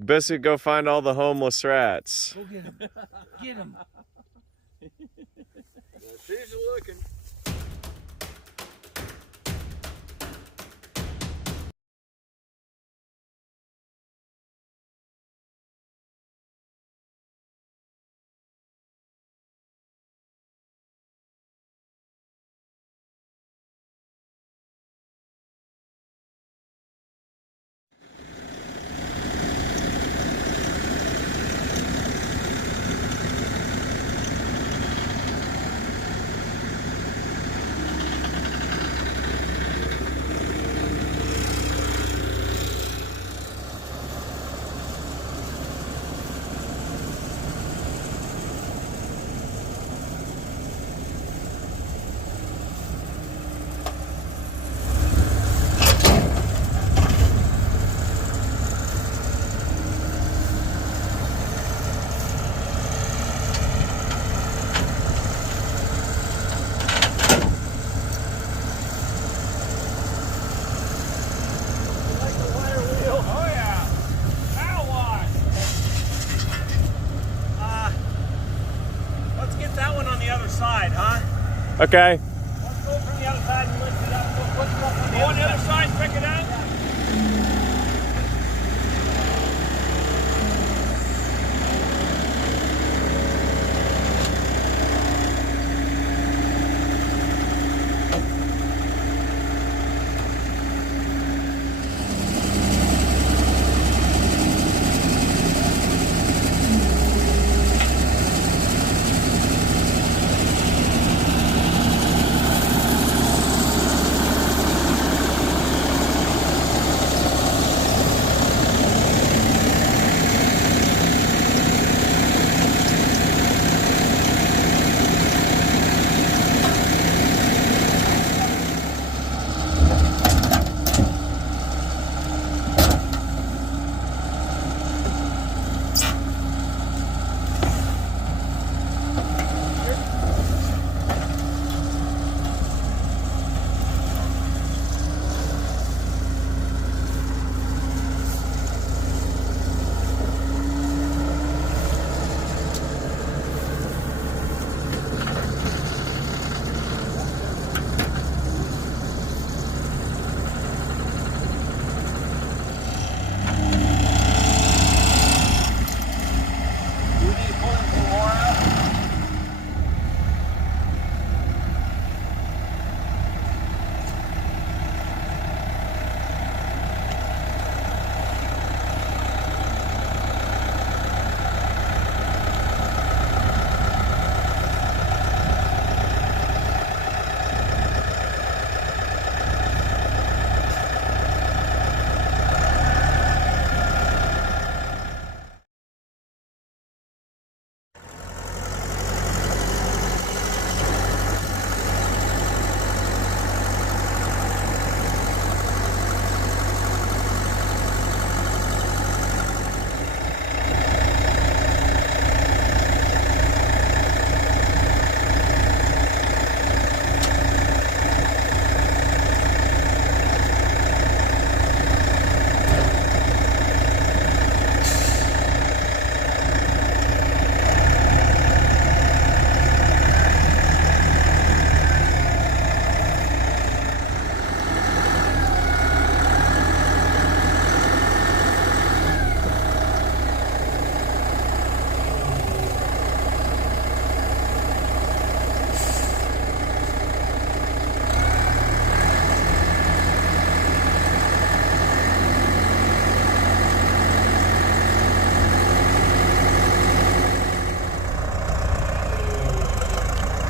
Best we go find all the homeless rats. Go get him. Get him. She's looking. Side, huh? Okay. Let's go from the other side and lift it up. We'll put you up on the other side, pick it up.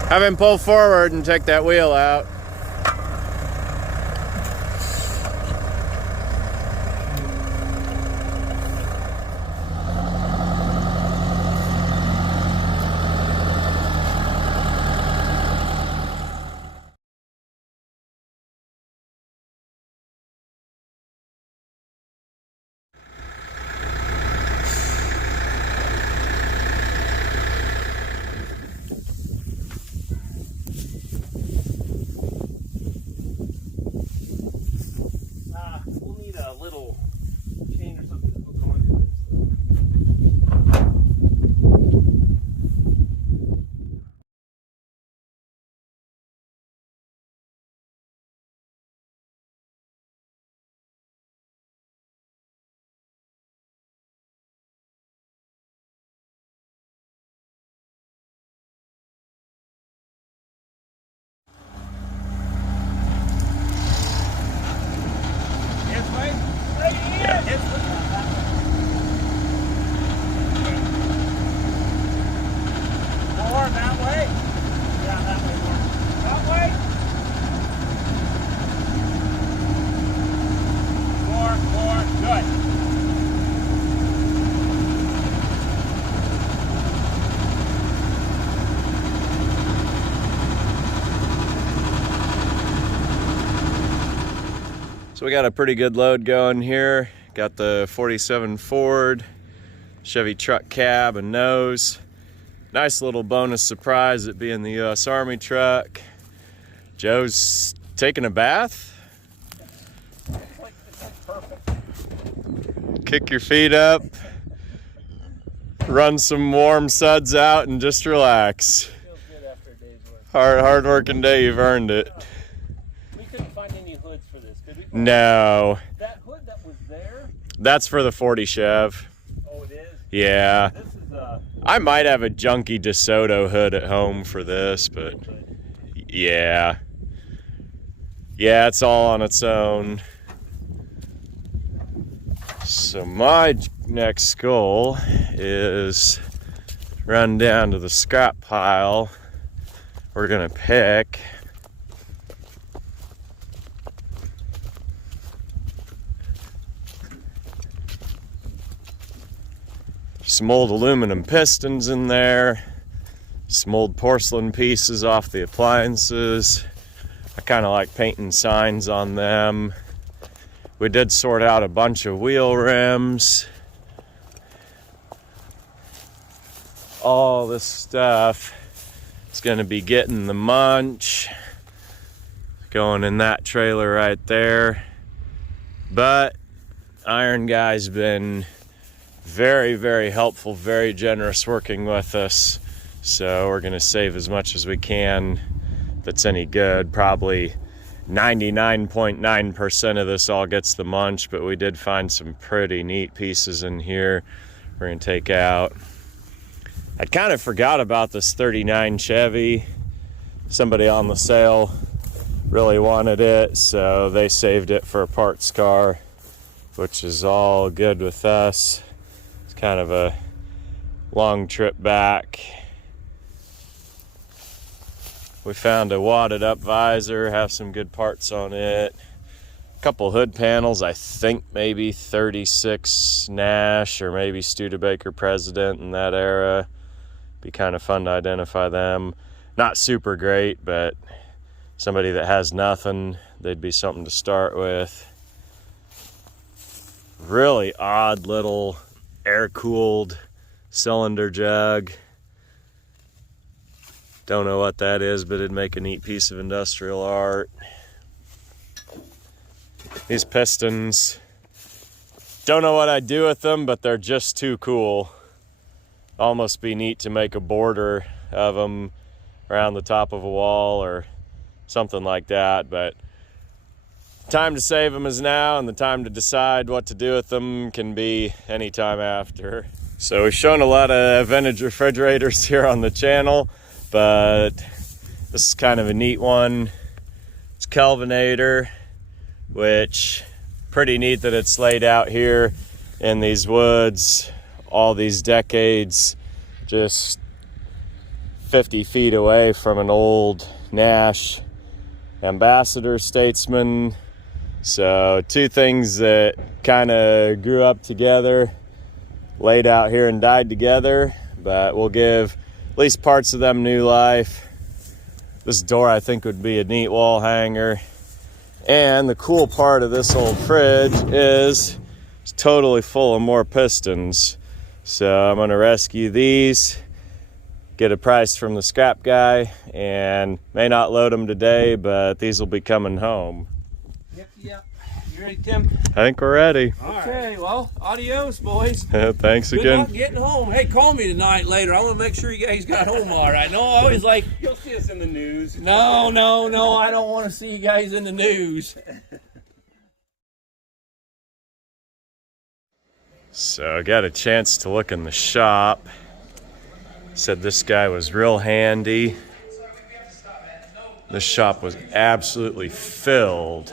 Have him pull forward and take that wheel out. So we got a pretty good load going here. Got the 47 Ford, Chevy truck cab and nose. Nice little bonus surprise it being the U.S. Army truck. Joe's taking a bath. It's like perfect. Kick your feet up, run some warm suds out, and just relax. Feels good after a day's work. Hard working day, you've earned it. We couldn't find any hoods for this, could we? No, That hood that was there? that's for the 40 Chev. Oh, it is? Yeah. This is I might have a junky DeSoto hood at home for this, but yeah. Yeah, it's all on its own. So my next goal is run down to the scrap pile. We're gonna pick some old aluminum pistons in there, some old porcelain pieces off the appliances. I kind of like painting signs on them. We did sort out a bunch of wheel rims. All this stuff is going to be getting the munch, going in that trailer right there. But Iron Guy's been very, very helpful, very generous working with us. So we're gonna save as much as we can that's any good. Probably 99.9% of this all gets the munch, but we did find some pretty neat pieces in here we're gonna take out. I kind of forgot about this 39 Chevy. Somebody on the sale really wanted it, so they saved it for a parts car, which is all good with us. Kind of a long trip back. We found a wadded up visor, have some good parts on it. A couple hood panels, I think maybe 36 Nash or maybe Studebaker President in that era. Be kind of fun to identify them. Not super great, but somebody that has nothing, they'd be something to start with. Really odd little air-cooled cylinder jug. Don't know what that is, but it'd make a neat piece of industrial art. These pistons, don't know what I'd do with them, but they're just too cool. Almost be neat to make a border of them around the top of a wall or something like that, but time to save them is now, and the time to decide what to do with them can be any time after. So we've shown a lot of vintage refrigerators here on the channel, but this is kind of a neat one. It's Kelvinator, which pretty neat that it's laid out here in these woods all these decades, just 50 feet away from an old Nash Ambassador Statesman. So two things that kind of grew up together, laid out here and died together, but we'll give at least parts of them new life. This door I think would be a neat wall hanger. And the cool part of this old fridge is it's totally full of more pistons. So I'm gonna rescue these, get a price from the scrap guy, and may not load them today, but these will be coming home. Yep. You ready, Tim? I think we're ready. Okay, well, adios, boys. Thanks Good again. luck getting home. Hey, call me tonight later. I want to make sure you guys got home all right. No, I always like... You'll see us in the news. No, I don't want to see you guys in the news. So I got a chance to look in the shop. Said this guy was real handy. This shop was absolutely filled.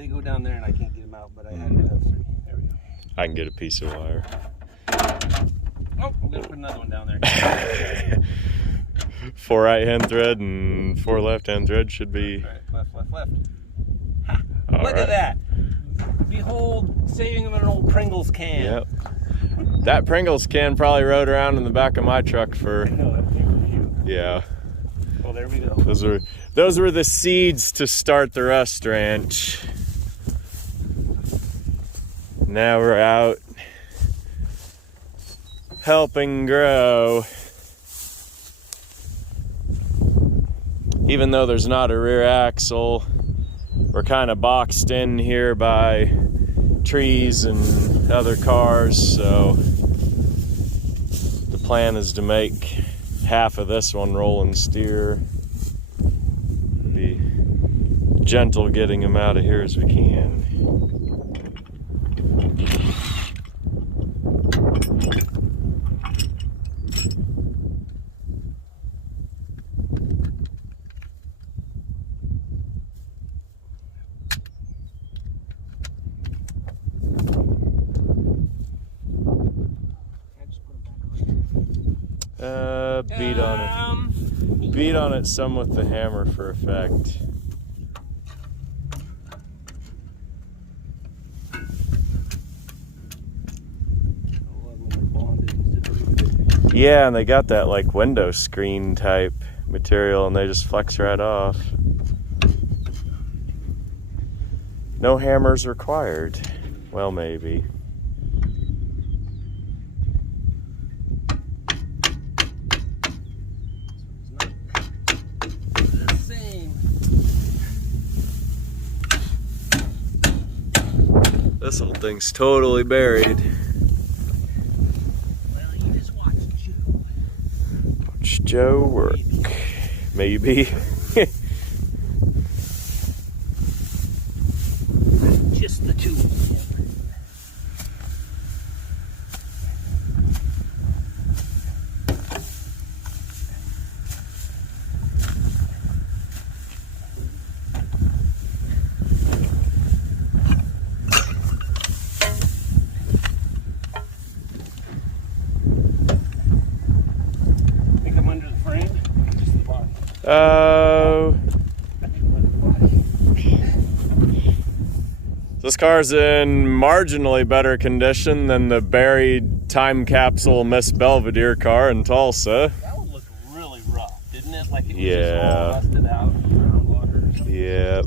They go down there and I can't get them out, but I had to have 3. There we go. I can get a piece of wire. Oh, I'm gonna put another one down there. 4 right-hand thread and 4 left-hand thread should be. All right, left. Ha. Look at that. Behold, saving them in an old Pringles can. Yep. That Pringles can probably rode around in the back of my truck for. I know, that thing was huge. Yeah. Well, there we go. Those were the seeds to start the rust ranch. Now we're out helping grow. Even though there's not a rear axle, we're kind of boxed in here by trees and other cars, so the plan is to make half of this one roll and steer. Be gentle getting them out of here as we can. Beat on it some with the hammer for effect. Yeah, and they got that like window screen type material and they just flex right off. No hammers required. Well, maybe. This whole thing's totally buried. Well, you just watch Joe. Watch Joe work. Maybe. Just the two of them. This car's in marginally better condition than the buried time capsule Miss Belvedere car in Tulsa. That one looked really rough, didn't it? Like it was just all rusted out in groundwater or something. Yep.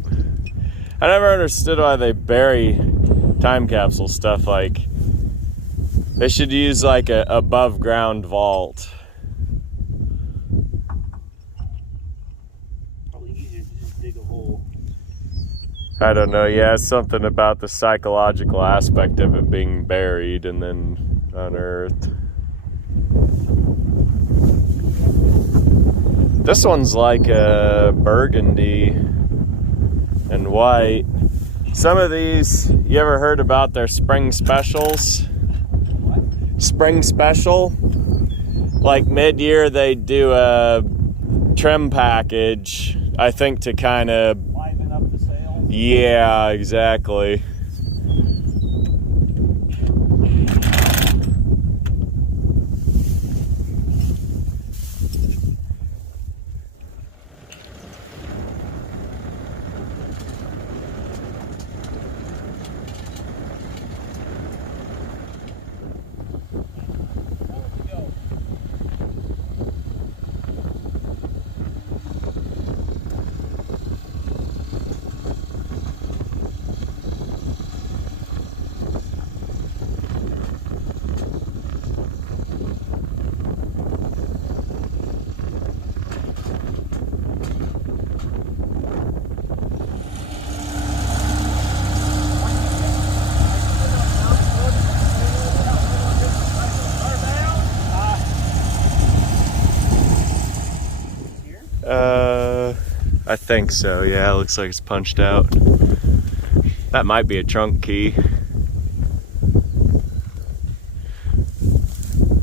I never understood why they bury time capsule stuff. Like, they should use like a above ground vault. I don't know, yeah, it's something about the psychological aspect of it being buried and then unearthed. This one's like a burgundy and white. Some of these, you ever heard about their spring specials? What? Spring special? Like mid-year they do a trim package, I think to kind of liven up the sales. Yeah, exactly. I think so, yeah, it looks like it's punched out. That might be a trunk key. Put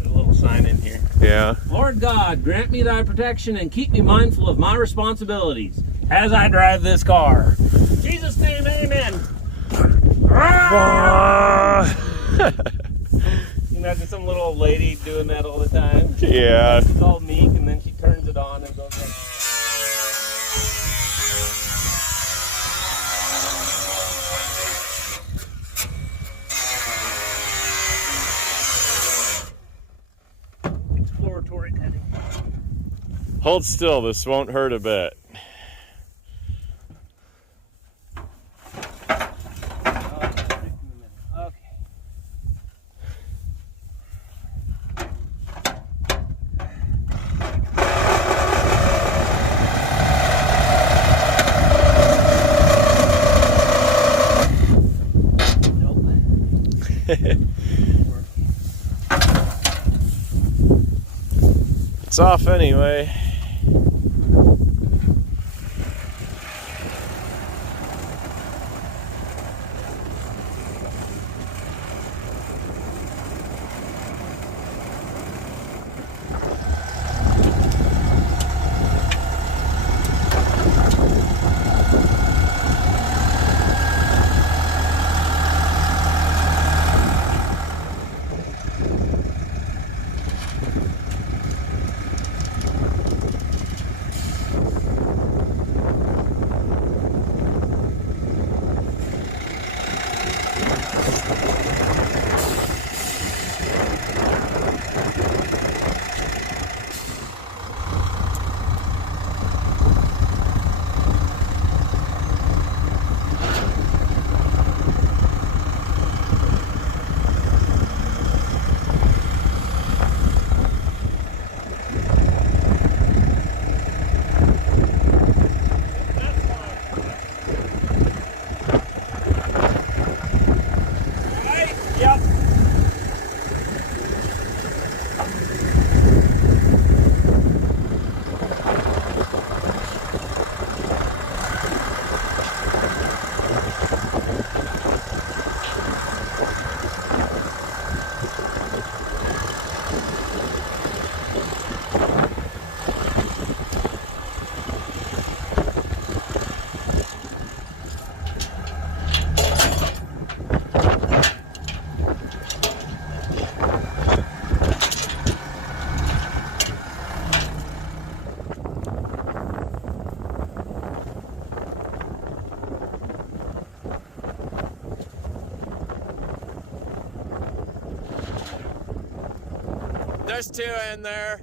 a little sign in here. Yeah. Lord God, grant me thy protection and keep me mindful of my responsibilities as I drive this car. In Jesus' name, amen. You imagine some little old lady doing that all the time. Yeah. She's all meek, and then she turns it on and goes like. Exploratory heading. Hold still, this won't hurt a bit. It's off anyway. There's two in there.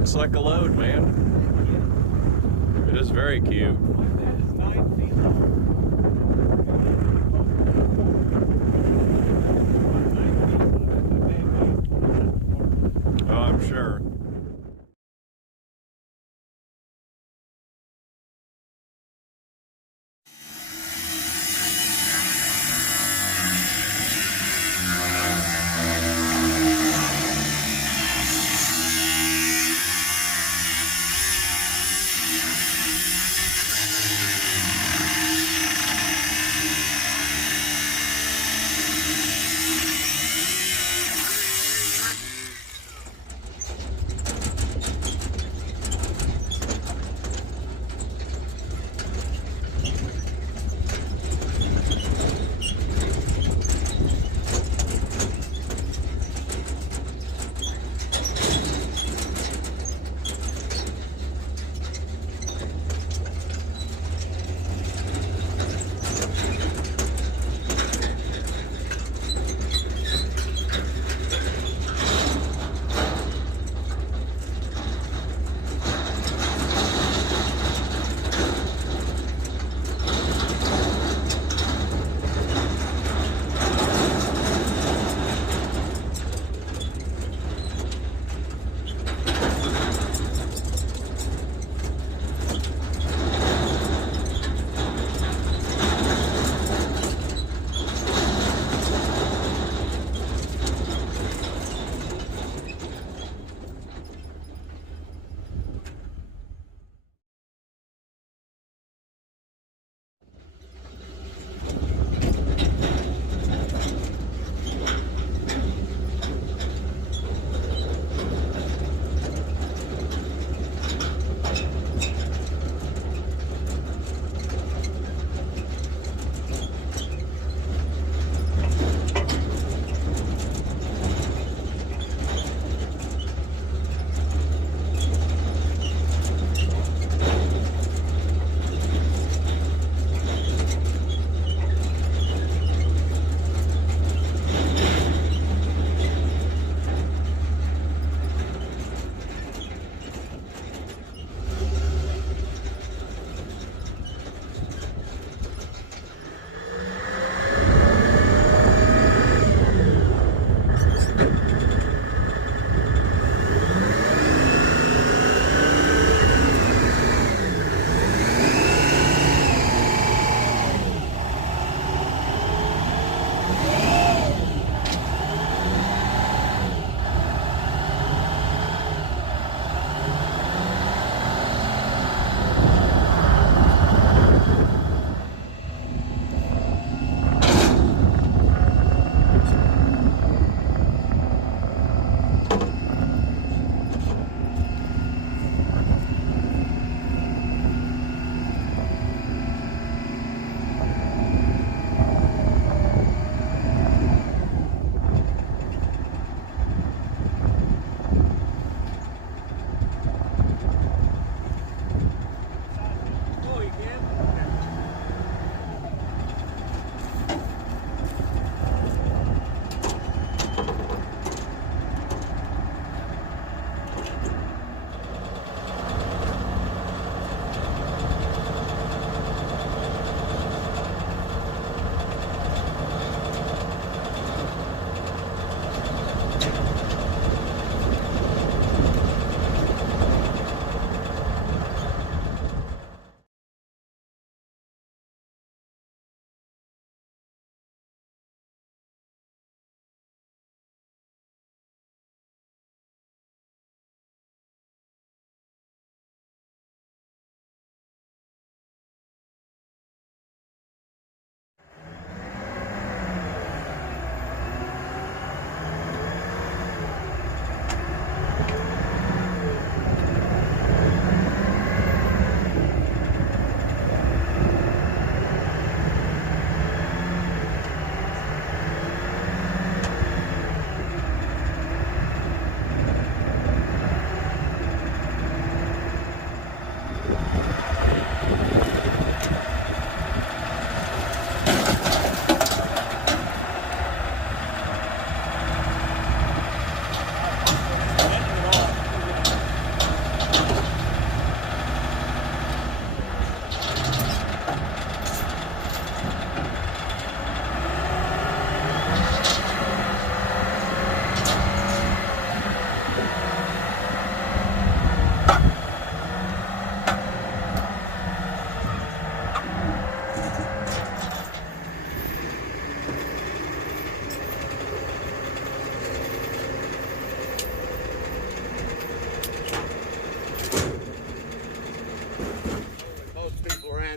looks like a load, man. It is very cute. That is 9 feet long. Oh, I'm sure.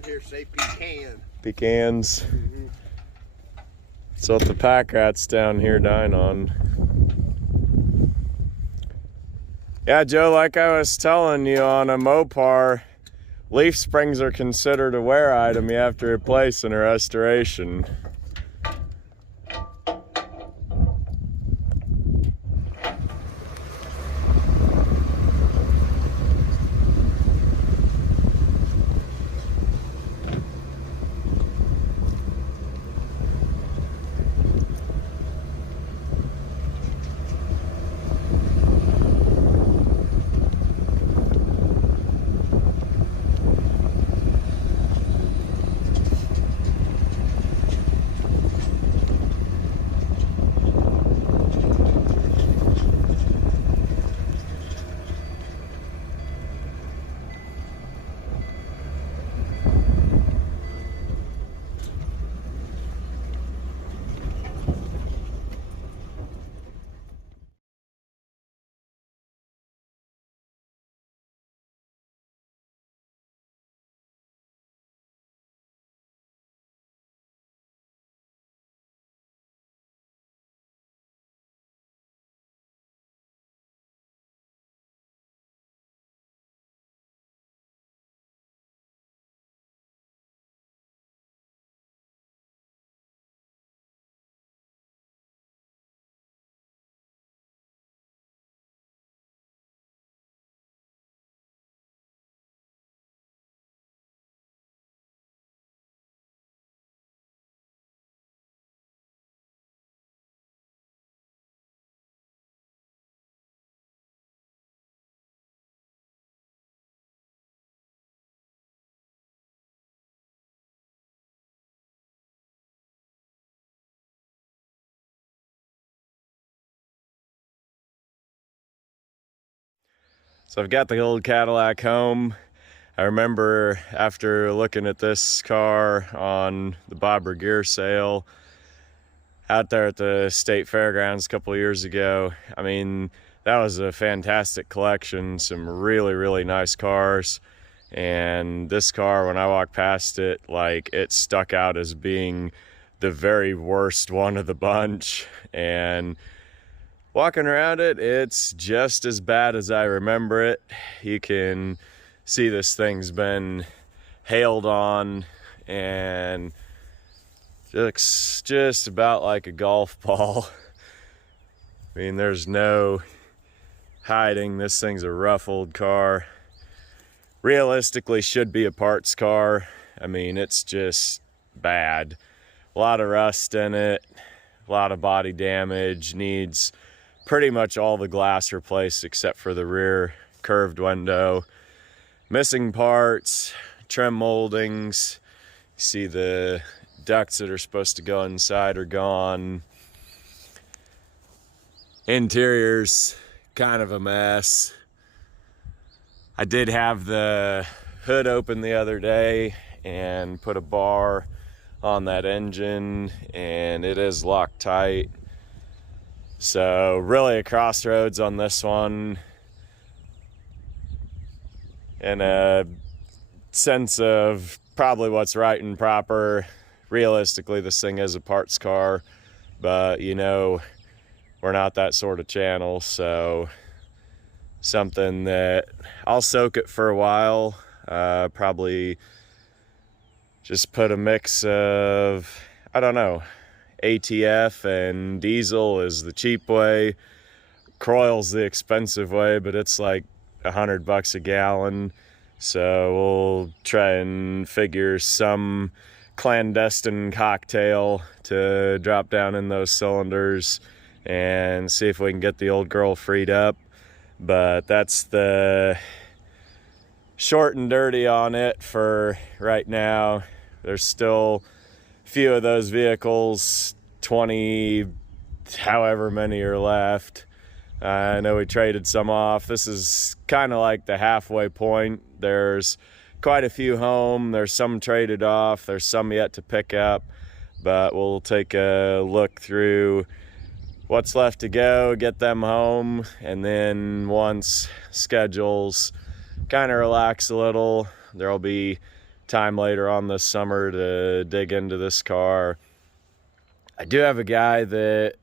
around here say pecan. Pecans. That's what the pack rats down here dine on. Yeah, Joe, like I was telling you, on a Mopar, leaf springs are considered a wear item you have to replace in a restoration. So I've got the old Cadillac home. I remember after looking at this car on the Bob Regier sale out there at the state fairgrounds a couple of years ago. I mean, that was a fantastic collection, some really, really nice cars. And this car, when I walked past it, like, it stuck out as being the very worst one of the bunch. And walking around it, it's just as bad as I remember it. You can see this thing's been hailed on and looks just about like a golf ball. I mean, there's no hiding. This thing's a rough old car. Realistically, should be a parts car. I mean, it's just bad. A lot of rust in it, a lot of body damage, needs pretty much all the glass replaced except for the rear curved window. Missing parts, trim moldings. You see the ducts that are supposed to go inside are gone. Interior's kind of a mess. I did have the hood open the other day and put a bar on that engine, and it is locked tight. So really a crossroads on this one, in a sense of probably what's right and proper. Realistically, this thing is a parts car, but you know, we're not that sort of channel, so something that I'll soak it for a while. Probably just put a mix of, I don't know, ATF and diesel is the cheap way. Croyle's the expensive way, but it's like $100 a gallon. So we'll try and figure some clandestine cocktail to drop down in those cylinders and see if we can get the old girl freed up. But that's the short and dirty on it for right now. There's still a few of those vehicles, 20 however many are left. I know we traded some off. This is kind of like the halfway point. There's quite a few home. There's some traded off. There's some yet to pick up. But we'll take a look through what's left to go, get them home, and then once schedules kind of relax a little, there'll be time later on this summer to dig into this car. I do have a guy that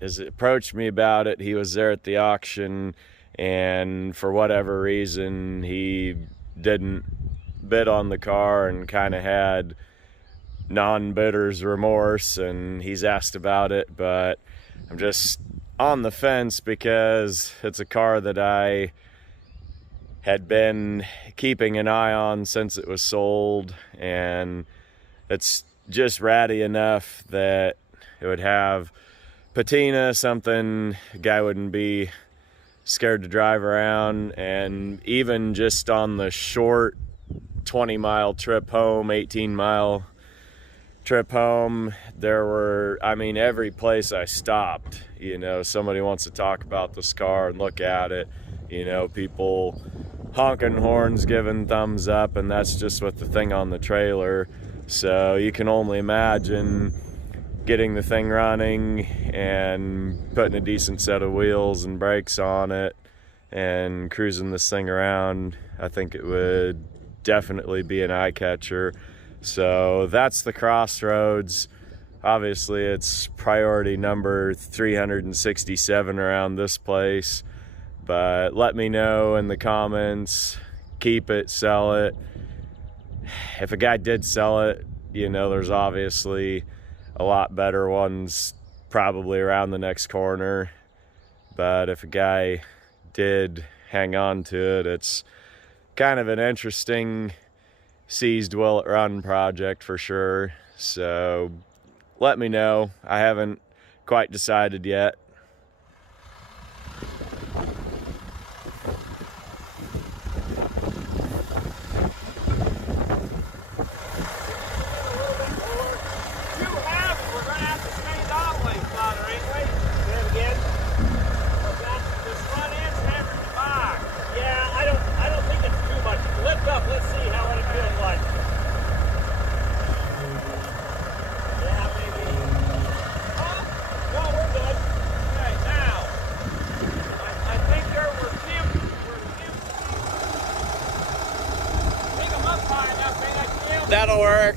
has approached me about it. He was there at the auction, and for whatever reason, he didn't bid on the car and kind of had non-bidder's remorse, and he's asked about it, but I'm just on the fence because it's a car that I had been keeping an eye on since it was sold, and it's just ratty enough that it would have patina, something a guy wouldn't be scared to drive around. And even just on the short 20-mile trip home, 18-mile trip home, there were, I mean, every place I stopped, you know, somebody wants to talk about this car and look at it, you know, people honking horns, giving thumbs up, and that's just with the thing on the trailer. So you can only imagine getting the thing running and putting a decent set of wheels and brakes on it and cruising this thing around. I think it would definitely be an eye catcher. So that's the Crossroads. Obviously it's priority number 367 around this place, but let me know in the comments. Keep it, sell it. If a guy did sell it, you know, there's obviously a lot better ones probably around the next corner. But if a guy did hang on to it, it's kind of an interesting seized will it run project for sure. So let me know. I haven't quite decided yet. Let's see how it feels like. Yeah, maybe. Oh, no, we're good. Okay, now, I think there were Tim. Pick them up high enough, ain't that, Tim? That'll work.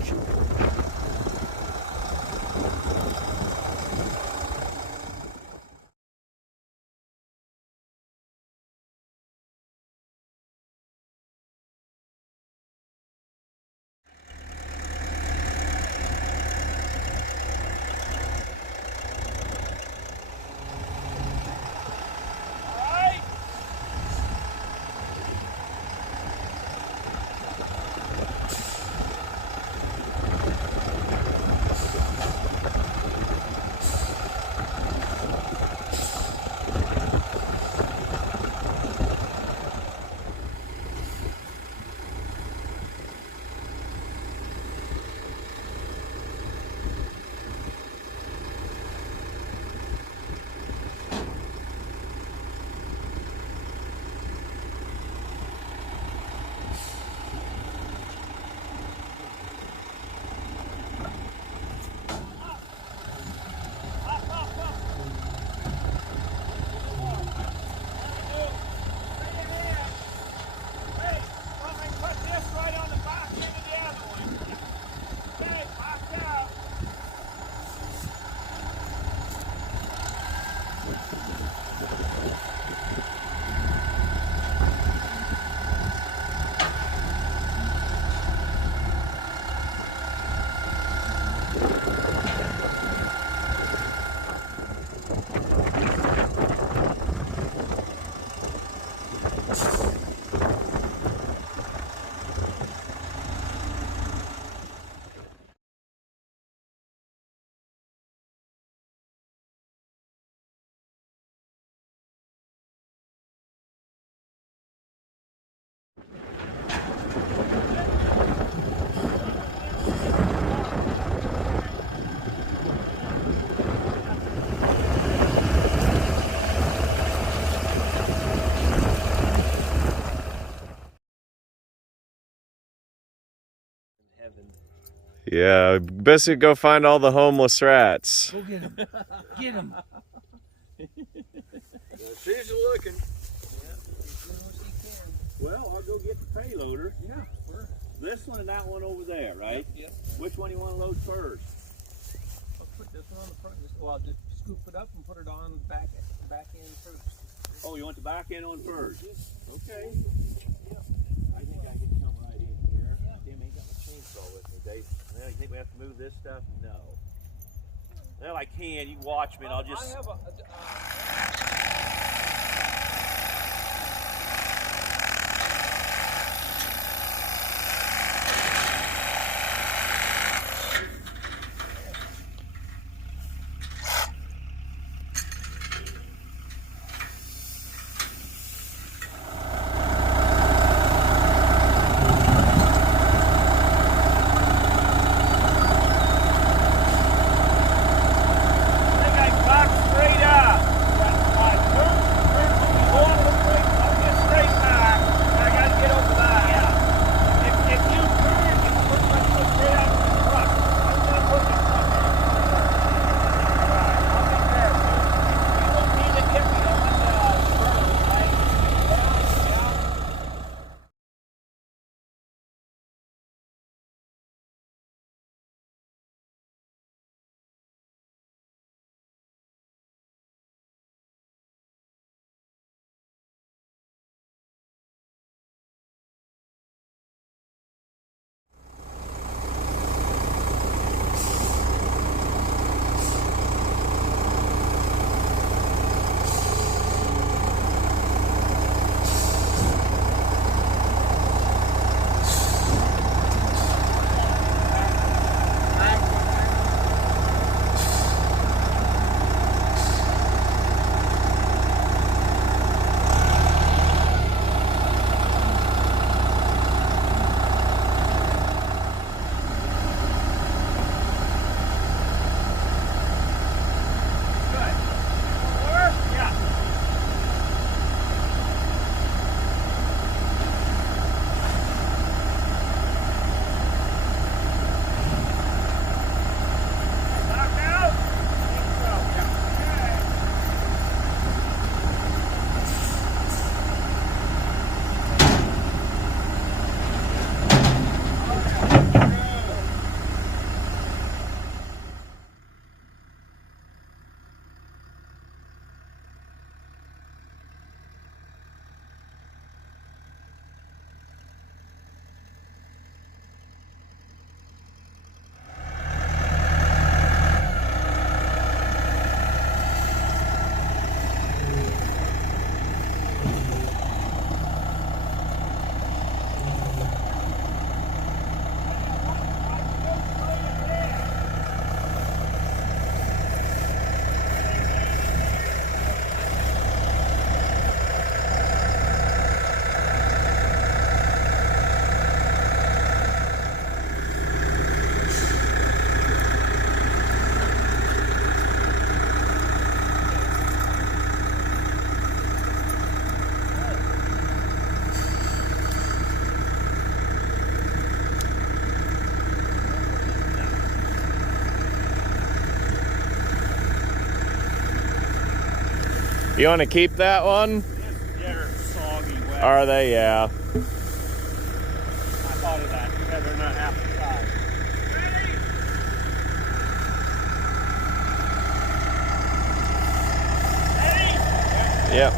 Yeah, best go find all the homeless rats. Go get him. Get him. She's looking. Yeah, as soon as he can. Well, I'll go get the payloader. Yeah, this one and that one over there, right? Yep. Which one do you want to load first? I'll put this one on the front. Well, just scoop it up and put it on back end first. Oh, you want the back end on first? Okay. Yep. I think I can come right in here. Damn, ain't got my chainsaw with me, Dave. Well, you think we have to move this stuff? No. Well, I can. You watch me, and I'll just. I have a You want to keep that one? They're soggy wet. Are they? Yeah. I thought of that because they're not half the size. Ready? Ready? Yep.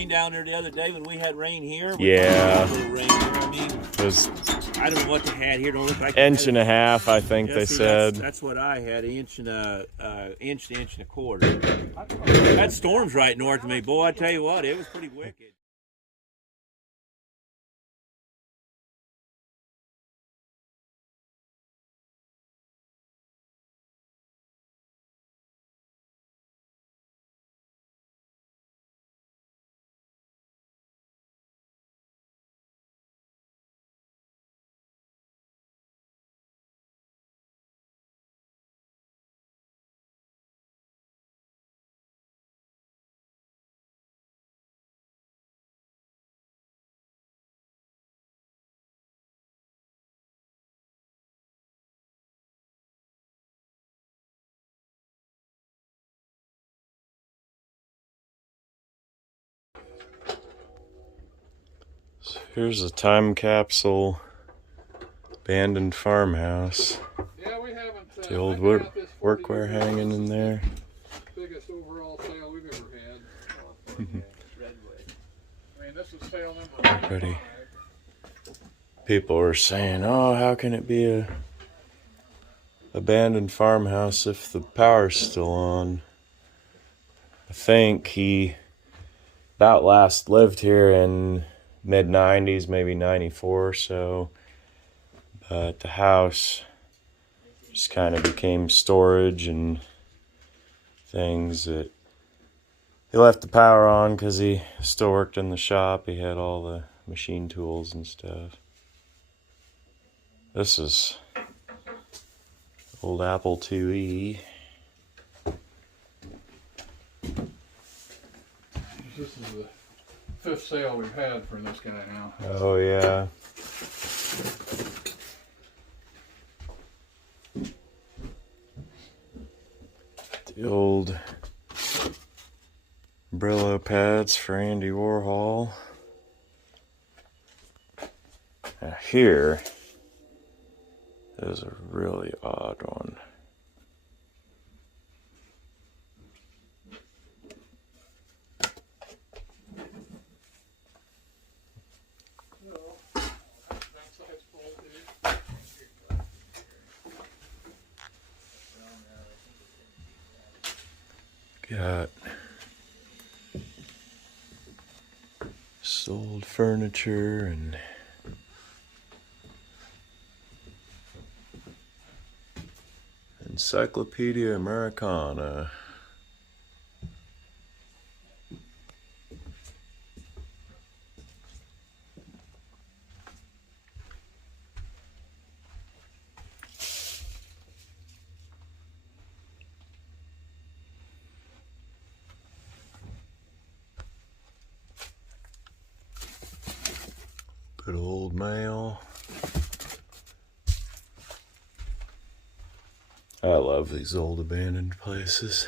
rain down there the other day when we had rain here? Yeah. We had a little rain here. I mean, It was I don't know what they had here. Don't look like inch and a half, I think they see, said. That's what I had, inch to inch and a quarter. That storm's right north of me, boy. I tell you what, it was pretty wicked. So here's a time capsule abandoned farmhouse. Yeah, we haven't. The old workwear hanging in there. Biggest overall sale we've ever had. I mean, this is sale number Pretty. People were saying, "Oh, how can it be a abandoned farmhouse if the power's still on?" I think he about last lived here in mid-90s, maybe 94 or so. But the house just kind of became storage and things. That he left the power on because he still worked in the shop. He had all the machine tools and stuff. This is old Apple IIe. This is the 5th sale we've had for this guy now. Oh yeah. The old Brillo pads for Andy Warhol. Now here is a really odd one. Got sold furniture and Encyclopedia Americana. Good old mail. I love these old abandoned places.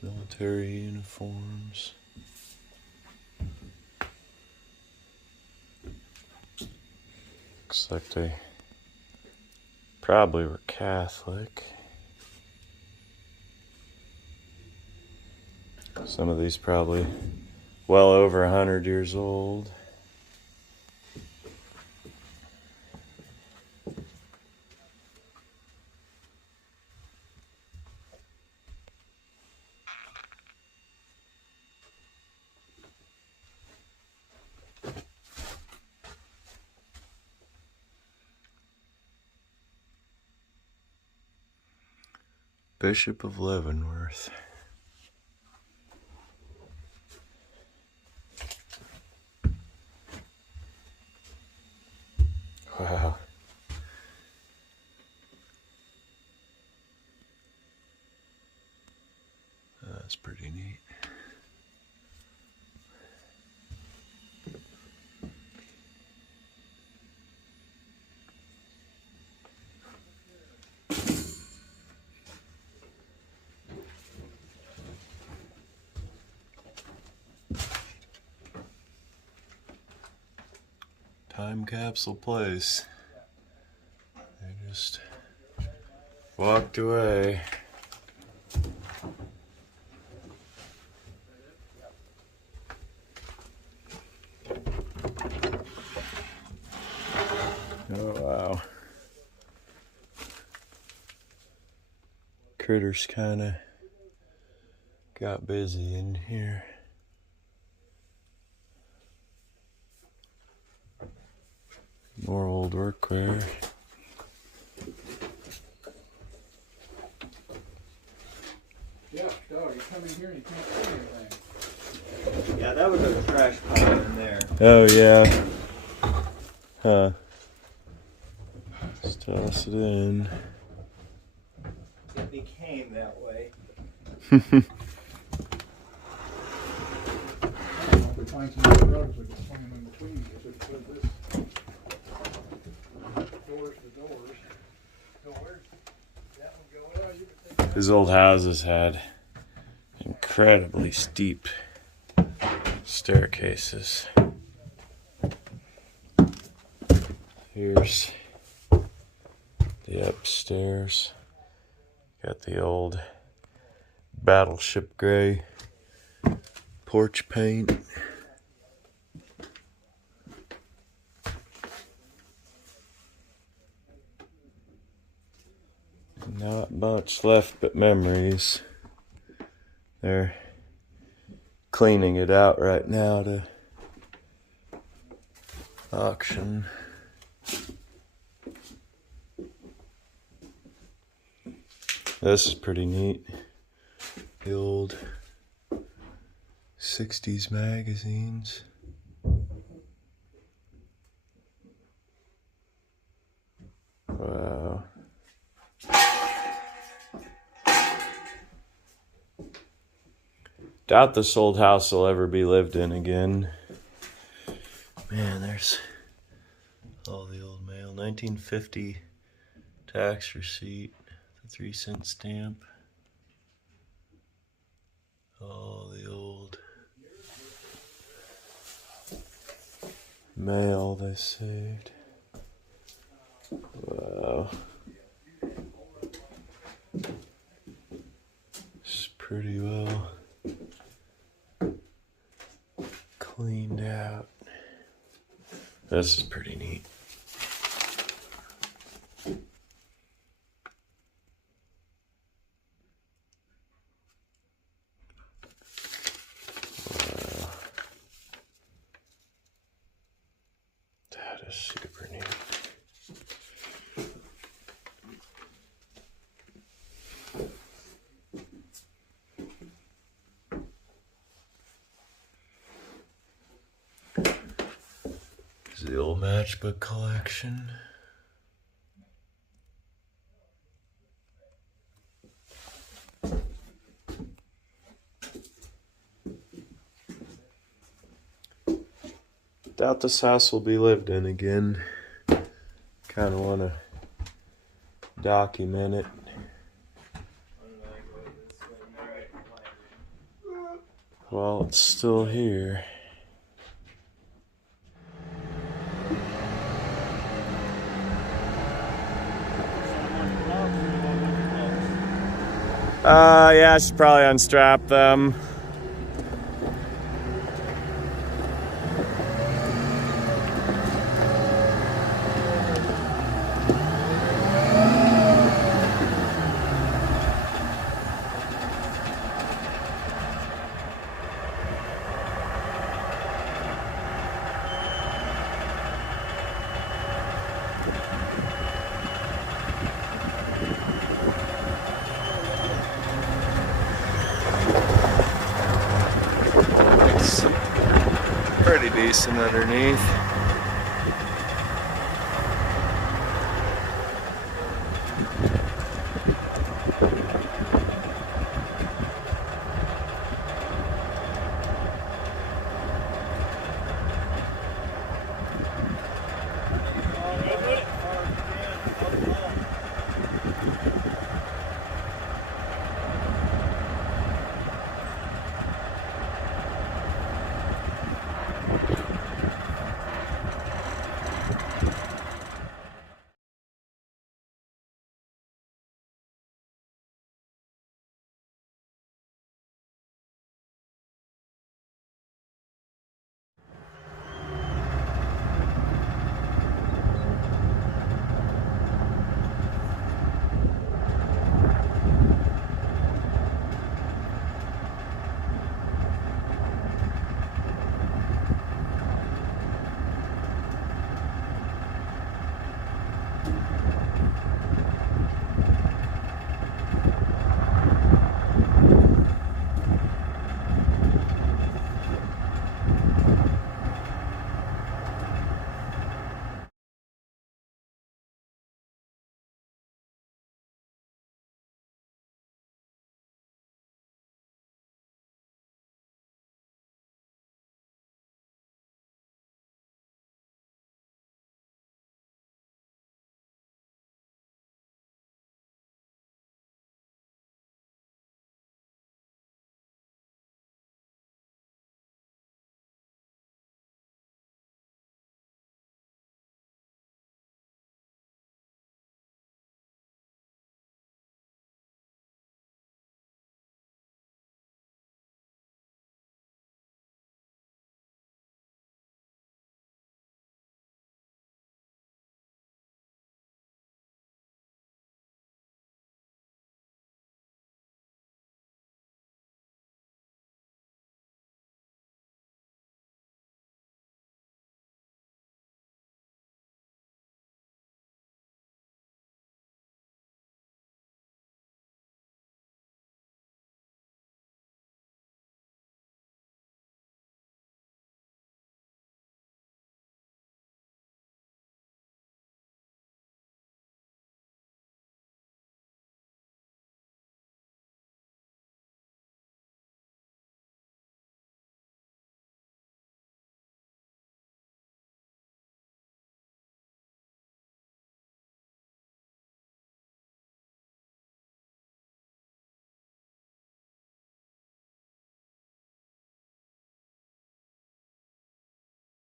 Military uniforms. Looks like they probably were Catholic. Some of these probably well over 100 years old. Bishop of Leavenworth. Wow. That's pretty neat. Time capsule place. They just walked away. critters kind of got busy in here. More old workwear. Yeah, dog, you come in here and you can't see anything. Yeah, that was a trash pile in there. Oh yeah. Huh. Just toss it in. It became that way. I don't know if we find some other rugs we can swing them in between. If we put this doors to doors. Doors. That one go. Well, you can take that. His old houses had incredibly steep staircases. Here's the upstairs. Got the old battleship gray porch paint. Not much left but memories. They're cleaning it out right now to auction. This is pretty neat. The old 60s magazines. Wow. Doubt this old house will ever be lived in again. Man, there's all the old mail. 1950 tax receipt, the 3-cent stamp. All the old mail they saved. Wow. It's pretty well cleaned out. This is pretty neat. Wow. That is super neat. The old matchbook collection. Doubt this house will be lived in again. Kind of want to document it. While it's still here. Yeah, I should probably unstrap them. Pretty decent underneath.